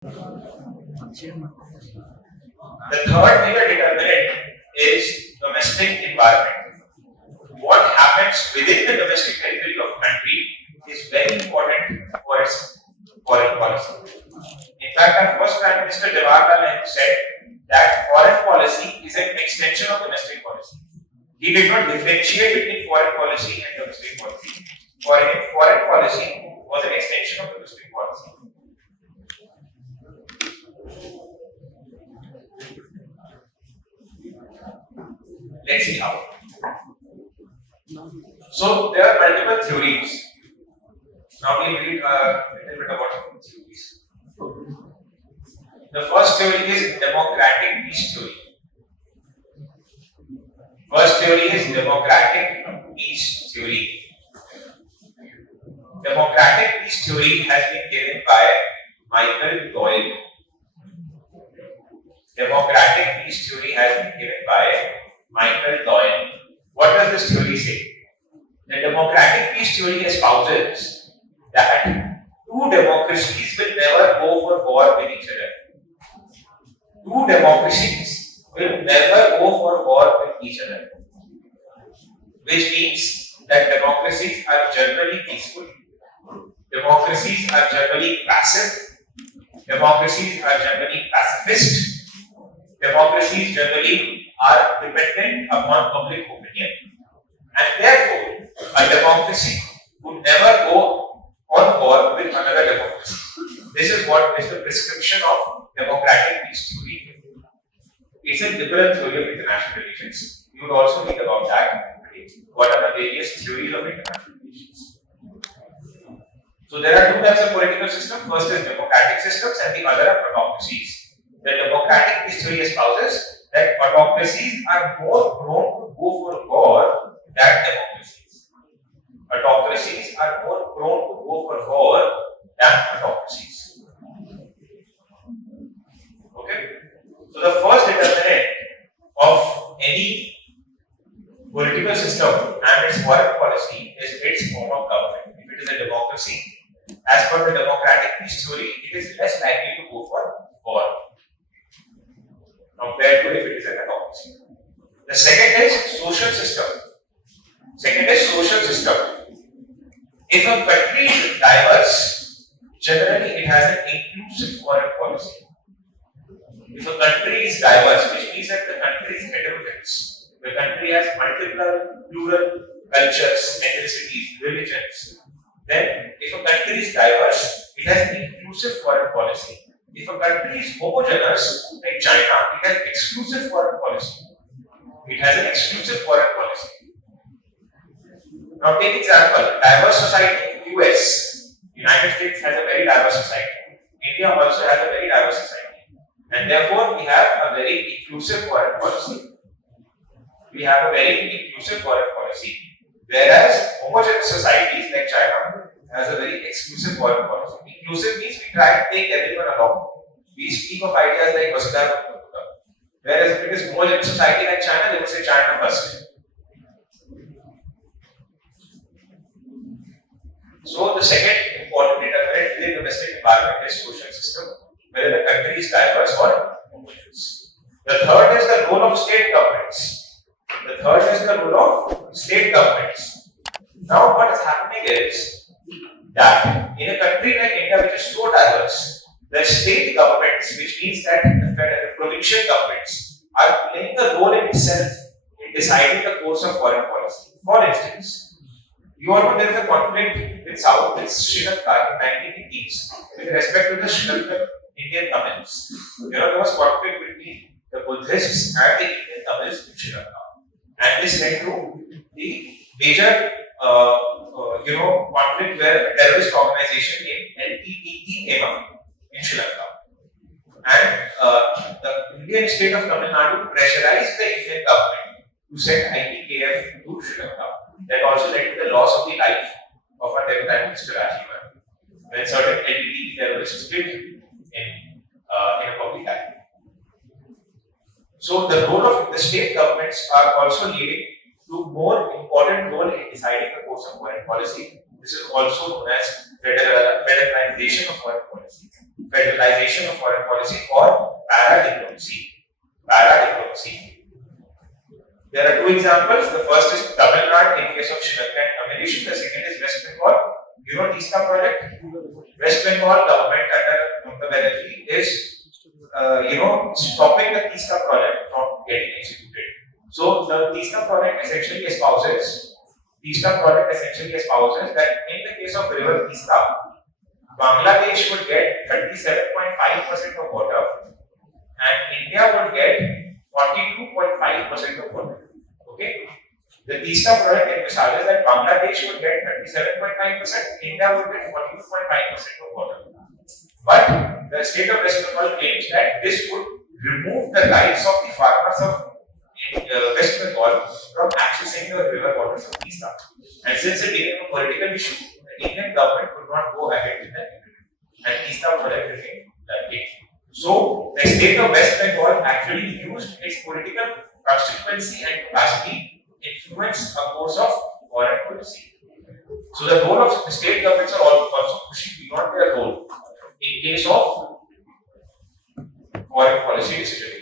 The third major determinant is domestic environment. What happens within the domestic territory of a country is very important for its foreign policy. In fact, our first Prime Minister Jawaharlal Nehru said that foreign policy is an extension of domestic policy. He did not differentiate between foreign policy and domestic policy. Foreign policy was an extension of domestic policy. Let's see how. So there are multiple theories. Now we read a little bit about theories. The first theory is democratic peace theory. First theory is democratic peace theory. Democratic peace theory has been given by Michael Doyle. Democratic peace theory has been given by Michael Doyle. What does this theory say? The democratic peace theory espouses that two democracies will never go for war with each other. Two democracies will never go for war with each other. Which means that democracies are generally peaceful. Democracies are generally passive. Democracies are generally pacifist. Democracies generally are dependent upon public opinion. And therefore, a democracy would never go on war with another democracy. This is what is the prescription of democratic peace theory. It's a liberal theory of international relations. You would also read about that. What are the various theories of international relations? So there are two types of political systems. First is democratic systems and the other are autocracies. The democratic peace theory espouses that autocracies are more prone to go for war than democracies. Autocracies are more prone to go for war than autocracies. Okay? So the first determinant of any political system and its foreign policy is its form of government. If it is a democracy, as per the democratic peace theory, it is less likely to go for war compared to if it is an autocracy. The second is social system. If a country is diverse, generally it has an inclusive foreign policy. If a country is diverse, which means that the country is heterogeneous, the country has multiple plural cultures, ethnicities, religions, then if a country is diverse, it has an inclusive foreign policy. If a country is homogeneous, like China, it has exclusive foreign policy. It has an exclusive foreign policy. Now take example, diverse society, US, United States has a very diverse society. India also has a very diverse society. And therefore, we have a very inclusive foreign policy. Whereas homogeneous societies like China has a very exclusive foreign policy. Inclusive means we try to take everyone along. We speak of ideas like Vasudha. Whereas if it is homogeneous society like China, they would say China first. So the second important determinant within domestic environment is social system, whether the country is diverse or homogeneous. The third is the role of state governments. Now what is happening is that in a country like India, which is so diverse, the state governments, which means that the federal and provincial governments, are playing a role in itself in deciding the course of foreign policy. For instance, you all know there is a conflict with Sri Lanka in 1980s with respect to the Sri Lankan Indian Tamils. There was conflict between the Buddhists and the Indian Tamils in Sri Lanka, and this led to the major conflict where a terrorist organization named LTTE came up in Sri Lanka. And the Indian state of Tamil Nadu pressurized the Indian government to send IPKF to Sri Lanka. That also led to the loss of the life of our then Prime Minister Rajiv Gandhi when certain LTTE terrorists killed him in a public eye. So the role of the state governments are also leading to more important role in deciding the course of foreign policy. This is also known as federalization of foreign policy. federalization of foreign policy, or para-diplomacy. Para-diplomacy. There are two examples. The first is Tamil Nadu in case of Sri Lanka and Ammunition. The second is West Bengal. You know TISCA project? West Bengal government under Mamata Banerjee is stopping the TISCA project from getting executed. So the TISCA project essentially espouses that in the case of river TISCA, Bangladesh would get 37.5% of water and India would get 42.5% of water. Okay? The TISCA project envisages that Bangladesh would get 37.5%, India would get 42.5% of water. But the state of West Bengal claims that this would remove the rights of the farmers of West Bengal from accessing the river waters of TISCA. And since it became a political issue, the Indian government could not go ahead with that and TISCA project remained blank. So the state of West Bengal actually used its political constituency and capacity to influence a course of foreign policy. So the role of the state governments are also pushing beyond their role in case of foreign policy decision.